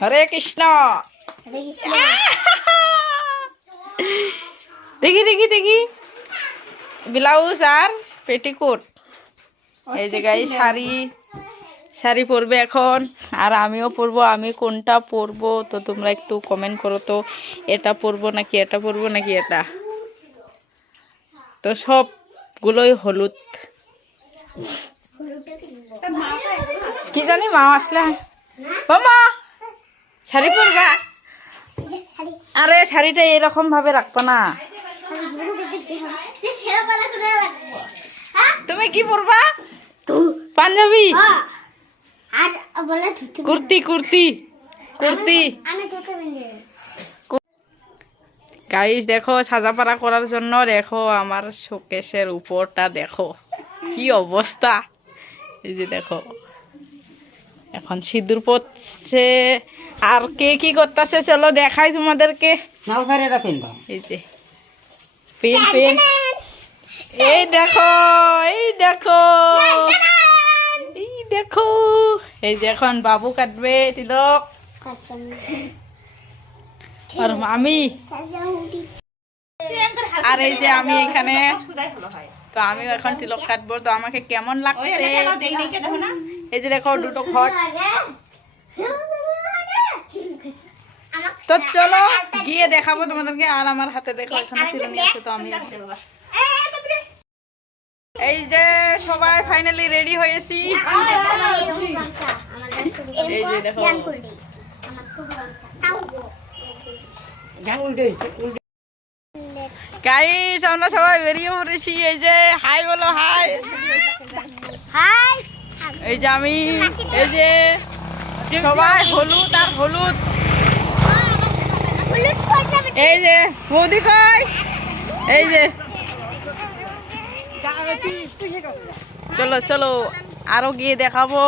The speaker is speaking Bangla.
হরে কৃষ্ণ। হরে কৃষ্ণ। দেখি দেখি দেখি ব্লাউজ আর পেটিকোট। এই যে গাই শাড়ি শাড়ি পরবে এখন, আর আমিও পরবো। আমি কোনটা পরবো তো তোমরা একটু কমেন্ট করো তো, এটা পরবো নাকি এটা পরবো নাকি এটা। তো সবগুলোই হলুদ। কি জানি মা আসলে, মামা শাড়ি পরবা? আরে শাড়িটা এরকম ভাবে রাখবা না। তুমি কি পরবা? পাঞ্জাবি, কুর্তি কুর্তি কুর্তি। গাইস দেখো সাজাপাড়া করার জন্য, দেখো আমার শোকেসের উপরটা দেখো কি অবস্থা। এই যে দেখো এখন সিঁদুর পড়ছে, আর কে কি করতেছে চলো দেখাই তোমাদেরকে। এই যে পেন পেন, এই দেখো এই দেখো এই দেখো। এই যে এখন বাবু কাটবে তিলক, আর আমি, আর এই যে আমি এখানে। তো আমি এখন তিলক কাটবো। তো আমাকে কেমন লাগছে এই যে দেখো দুটো ঘট। তো চলো গিয়ে দেখাবো তোমাদেরকে। আর আমার হাতে দেখো এখানে চিরুনি আছে। তো আমি এই যে সবাই ফাইনালি রেডি হয়েছি। এই যে দেখো গাইস আমরা সবাই বেরিয়ে পড়েছি। এই যে হাই বলো, হাই হাই। এই যে আমি, এই যে সবাই হলুদ আর হলুদ। এই যে বৌদি কই, এই যে চলো চলো আরো গিয়ে দেখাবো।